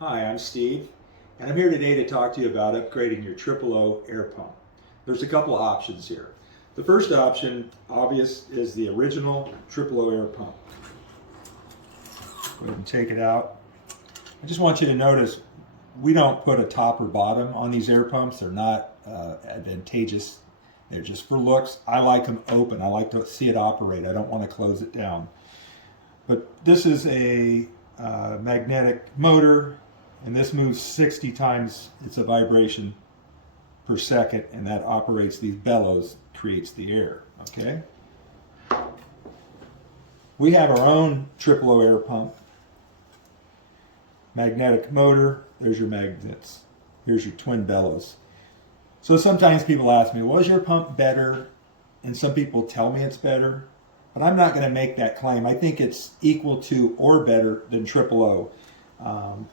Hi, I'm Steve, and I'm here today to talk to you about upgrading your Triple O air pump. There's a couple options here. The first option, obvious, is the original Triple O air pump. Go ahead and take it out. I just want you to notice we don't put a top or bottom on these air pumps. They're not advantageous. They're just for looks. I like them open. I like to see it operate. I don't want to close it down. But this is a magnetic motor, and this moves 60 times its a vibration per second, and that operates these bellows, creates the air. Okay. We have our own Triple O air pump. Magnetic motor, there's your magnets. Here's your twin bellows. So sometimes people ask me, well, is your pump better? And some people tell me it's better, but I'm not going to make that claim. I think it's equal to or better than Triple O.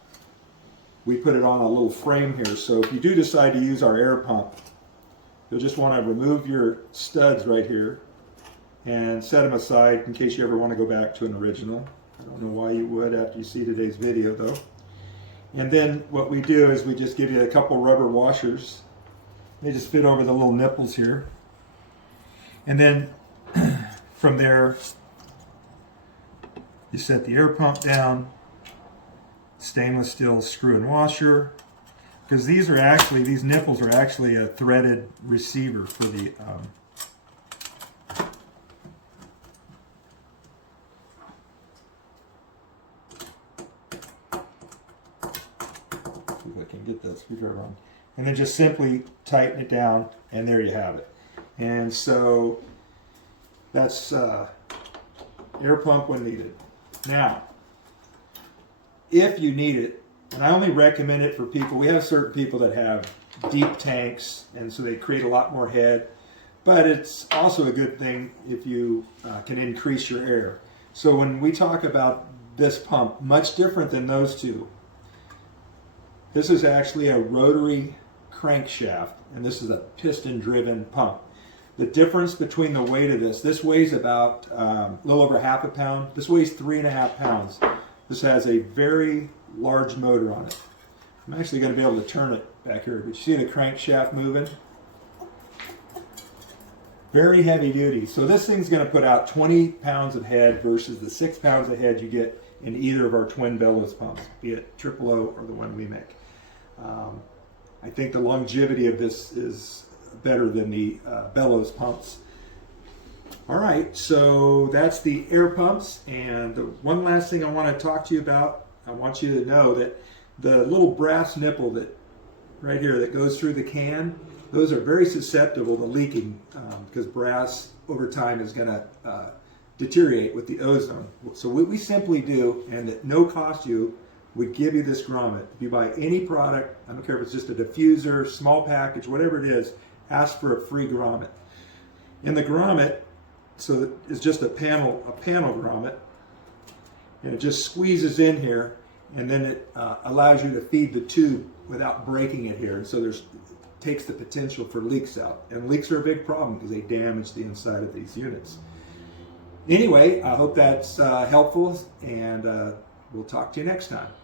We put it on a little frame here, so if you do decide to use our air pump, you'll just want to remove your studs right here and set them aside in case you ever want to go back to an original. I don't know why you would after you see today's video though. And then what we do is we just give you a couple rubber washers. They just fit over the little nipples here. And then from there, you set the air pump down, stainless steel screw and washer, because these nipples are actually a threaded receiver for the see if I can get that screwdriver on. And then just simply tighten it down, and there you have it. And so that's air pump when needed. Now, if you need it, and I only recommend it for people, we have certain people that have deep tanks, and so they create a lot more head, but it's also a good thing if you can increase your air. So when we talk about this pump, much different than those two, this is actually a rotary crankshaft, and this is a piston-driven pump. The difference between the weight of this weighs about a little over half a pound. This weighs 3.5 pounds. This has a very large motor on it. I'm actually going to be able to turn it back here, but you see the crankshaft moving? Very heavy duty. So this thing's going to put out 20 pounds of head versus the 6 pounds of head you get in either of our twin bellows pumps, be it Triple O or the one we make. I think the longevity of this is better than the bellows pumps. All right, so that's the air pumps. And the one last thing I want to talk to you about, I want you to know that the little brass nipple that right here that goes through the can, those are very susceptible to leaking because brass over time is going to deteriorate with the ozone. So what we simply do, and at no cost you, we give you this grommet. If you buy any product, I don't care if it's just a diffuser, small package, whatever it is, ask for a free grommet. In the grommet, so it's just a panel grommet, and it just squeezes in here, and then it allows you to feed the tube without breaking it here. And so takes the potential for leaks out. And leaks are a big problem because they damage the inside of these units. Anyway, I hope that's helpful, and we'll talk to you next time.